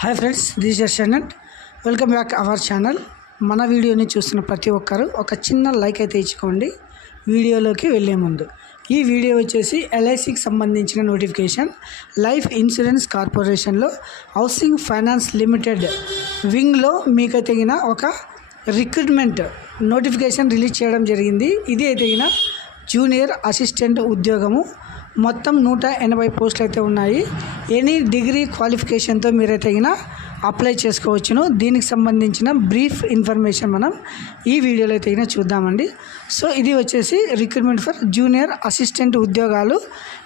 Hi friends, this is షన్నట్. Welcome back our channel. మన వీడియోని చూస్తున్న ప్రతి ఒక్కరు ఒక చిన్న లైక్ అయితే ఇచ్చుకోండి. వీడియోలోకి వెళ్ళే ముందు ఈ వీడియో వచ్చేసి ఎల్ఐసికి సంబంధించిన నోటిఫికేషన్. లైఫ్ ఇన్సూరెన్స్ కార్పొరేషన్లో హౌసింగ్ ఫైనాన్స్ లిమిటెడ్ వింగ్లో మీకు తగిన ఒక రిక్రూట్మెంట్ నోటిఫికేషన్ రిలీజ్ చేయడం జరిగింది. ఇది అయితే జూనియర్ అసిస్టెంట్ ఉద్యోగము. మొత్తం 180 పోస్టులు అయితే ఉన్నాయి. ఎనీ డిగ్రీ క్వాలిఫికేషన్తో మీరైతే అప్లై చేసుకోవచ్చును. దీనికి సంబంధించిన బ్రీఫ్ ఇన్ఫర్మేషన్ మనం ఈ వీడియోలో అయితే చూద్దామండి. సో ఇది వచ్చేసి రిక్రూట్మెంట్ ఫర్ జూనియర్ అసిస్టెంట్ ఉద్యోగాలు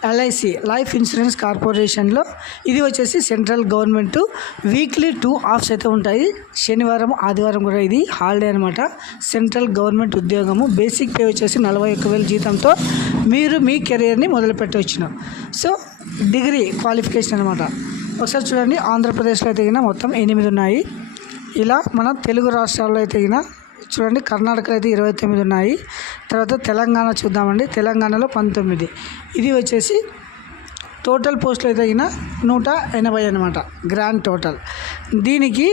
ఎల్ఐసి లైఫ్ ఇన్సూరెన్స్ కార్పొరేషన్లో. ఇది వచ్చేసి సెంట్రల్ గవర్నమెంట్. వీక్లీ 2 ఆఫ్స్ అయితే ఉంటాయి. శనివారం ఆదివారం కూడా ఇది హాలిడే అనమాట. సెంట్రల్ గవర్నమెంట్ ఉద్యోగము. బేసిక్ పే వచ్చేసి 41,000 జీతంతో మీరు మీ కెరియర్ని మొదలు పెట్టవచ్చును. సో డిగ్రీ క్వాలిఫికేషన్ అనమాట. ఒకసారి చూడండి, ఆంధ్రప్రదేశ్లో అయితే మొత్తం 8 ఉన్నాయి. ఇలా మన తెలుగు రాష్ట్రాల్లో అయితే చూడండి, కర్ణాటకలో అయితే 29 ఉన్నాయి. తర్వాత తెలంగాణ చూద్దామండి. తెలంగాణలో 19. ఇది వచ్చేసి టోటల్ పోస్టులు అయితే 180 అనమాట, గ్రాండ్ టోటల్. దీనికి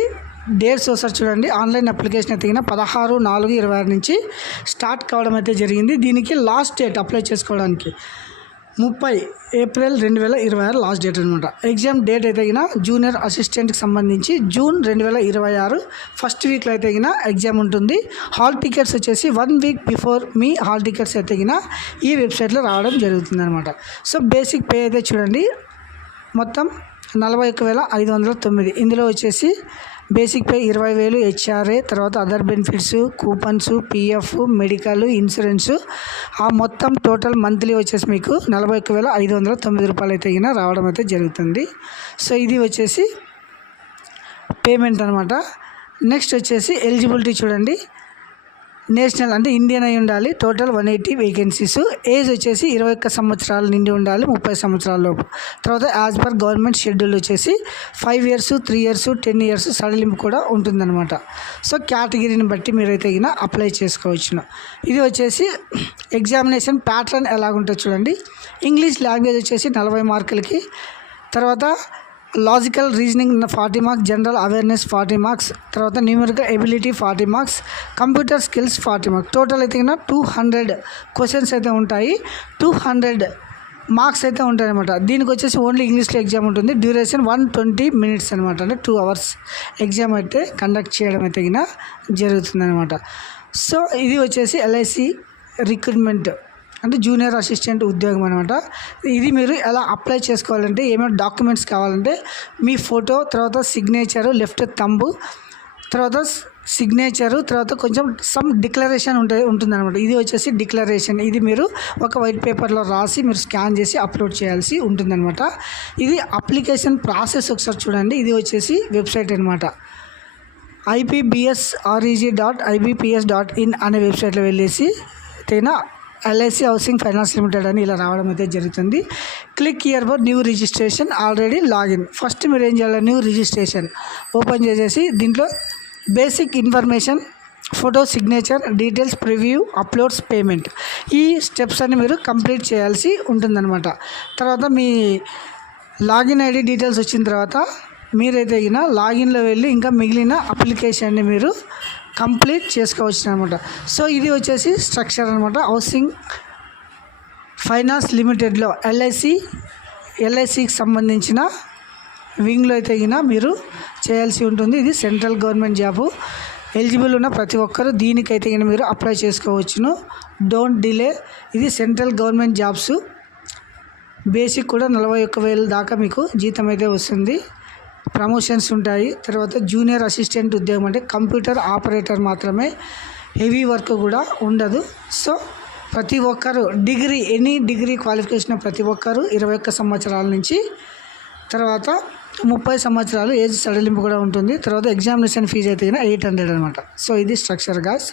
డేట్స్ ఒకసారి చూడండి. ఆన్లైన్ అప్లికేషన్ అయితే 16/4/26 నుంచి స్టార్ట్ కావడం అయితే జరిగింది. దీనికి లాస్ట్ డేట్ అప్లై చేసుకోవడానికి 30 ఏప్రిల్ 2026 లాస్ట్ డేట్ అనమాట. ఎగ్జామ్ డేట్ అయితే జూనియర్ అసిస్టెంట్కి సంబంధించి జూన్ 2026 ఫస్ట్ వీక్లో అయితే ఎగ్జామ్ ఉంటుంది. హాల్ టికెట్స్ వచ్చేసి 1 week before me hall tickets అయితే ఈ వెబ్సైట్లో రావడం జరుగుతుంది అనమాట. సో బేసిక్ పే అయితే చూడండి, మొత్తం 41,509. ఇందులో వచ్చేసి బేసిక్ పే 20,000 హెచ్ఆర్ఏ, తర్వాత other benefits, coupons, PF, medical, insurance, ఆ మొత్తం టోటల్ మంత్లీ వచ్చేసి మీకు 41,509 రూపాయలు అయితే రావడం అయితే జరుగుతుంది. సో ఇది వచ్చేసి పేమెంట్ అనమాట. నెక్స్ట్ వచ్చేసి ఎలిజిబిలిటీ చూడండి. నేషనల్ అంటే ఇండియన్ అయి ఉండాలి. Total 180 vacancies. ఏజ్ వచ్చేసి 21 సంవత్సరాలు నిండి ఉండాలి, 30 సంవత్సరాల లోపు. తర్వాత యాజ్ పర్ గవర్నమెంట్ షెడ్యూల్ వచ్చేసి 5 ఇయర్స్, 3 ఇయర్స్, 10 ఇయర్స్ సడలింపు కూడా ఉంటుందన్నమాట. సో కేటగిరీని బట్టి మీరైతే అప్లై చేసుకోవచ్చును. ఇది వచ్చేసి ఎగ్జామినేషన్ ప్యాటర్న్ ఎలాగుంటుంది చూడండి. ఇంగ్లీష్ లాంగ్వేజ్ వచ్చేసి 40 మార్కులకి. తర్వాత logical reasoning 40 marks, general awareness 40 marks, తర్వాత numerical ability 40 marks, computer skills 40 marks. Total అయితే 200 క్వశ్చన్స్ అయితే ఉంటాయి. 200 మార్క్స్ అయితే ఉంటాయి అనమాట. దీనికి వచ్చేసి ఓన్లీ ఇంగ్లీష్లో ఎగ్జామ్ ఉంటుంది. డ్యూరేషన్ 120 మినిట్స్ అనమాట. అంటే 2 అవర్స్ ఎగ్జామ్ అయితే కండక్ట్ చేయడం అయితే జరుగుతుంది అనమాట. సో ఇది వచ్చేసి ఎల్ఐసి రిక్రూట్మెంట్ అంటే జూనియర్ అసిస్టెంట్ ఉద్యోగం అనమాట. ఇది మీరు ఎలా అప్లై చేసుకోవాలంటే, ఏమైనా డాక్యుమెంట్స్ కావాలంటే మీ ఫోటో, తర్వాత సిగ్నేచరు, లెఫ్ట్ థంబ్, తర్వాత సిగ్నేచరు, తర్వాత కొంచెం సమ్ డిక్లరేషన్ ఉంటుందన్నమాట. ఇది వచ్చేసి డిక్లరేషన్. ఇది మీరు ఒక వైట్ పేపర్లో రాసి మీరు స్కాన్ చేసి అప్లోడ్ చేయాల్సి ఉంటుందన్నమాట. ఇది అప్లికేషన్ ప్రాసెస్ ఒకసారి చూడండి. ఇది వచ్చేసి వెబ్సైట్ అనమాట. ipbsreg.ibps.in అనే వెబ్సైట్లో వెళ్ళేసి తేనా ఎల్ఐసి హౌసింగ్ ఫైనాన్స్ లిమిటెడ్ అని ఇలా రావడం అయితే జరుగుతుంది. Click here for new registration, already login. First మీరు ఏం చేయాలి, న్యూ రిజిస్ట్రేషన్ ఓపెన్ చేసేసి దీంట్లో basic information, photo, signature, details, preview, uploads, payment, ఈ స్టెప్స్ అన్ని మీరు కంప్లీట్ చేయాల్సి ఉంటుందన్నమాట. తర్వాత మీ లాగిన్ ఐడి డీటెయిల్స్ వచ్చిన తర్వాత మీరైతే లాగిన్లో వెళ్ళి ఇంకా మిగిలిన అప్లికేషన్ని మీరు కంప్లీట్ చేసుకోవచ్చు అనమాట. సో ఇది వచ్చేసి స్ట్రక్చర్ అనమాట. హౌసింగ్ ఫైనాన్స్ లిమిటెడ్లో ఎల్ఐసికి సంబంధించిన వింగ్లో అయితే మీరు చేయాల్సి ఉంటుంది. ఇది సెంట్రల్ గవర్నమెంట్ జాబు. ఎలిజిబుల్ ఉన్న ప్రతి ఒక్కరూ దీనికైతే మీరు అప్లై చేసుకోవచ్చును. Don't delay. ఇది సెంట్రల్ గవర్నమెంట్ జాబ్స్. బేసిక్ కూడా 41,000 దాకా మీకు జీతం అయితే వస్తుంది. ప్రమోషన్స్ ఉంటాయి. తర్వాత జూనియర్ అసిస్టెంట్ ఉద్యోగం అంటే కంప్యూటర్ ఆపరేటర్ మాత్రమే, హెవీ వర్క్ కూడా ఉండదు. సో ప్రతి ఒక్కరు ఎనీ డిగ్రీ క్వాలిఫికేషన్ ప్రతి ఒక్కరు 21 సంవత్సరాల నుంచి, తర్వాత 30 సంవత్సరాలు ఏజ్ సడలింపు కూడా ఉంటుంది. తర్వాత ఎగ్జామినేషన్ ఫీజు అయితే 800 అనమాట. సో ఇది స్ట్రక్చర్ గాయ్స్.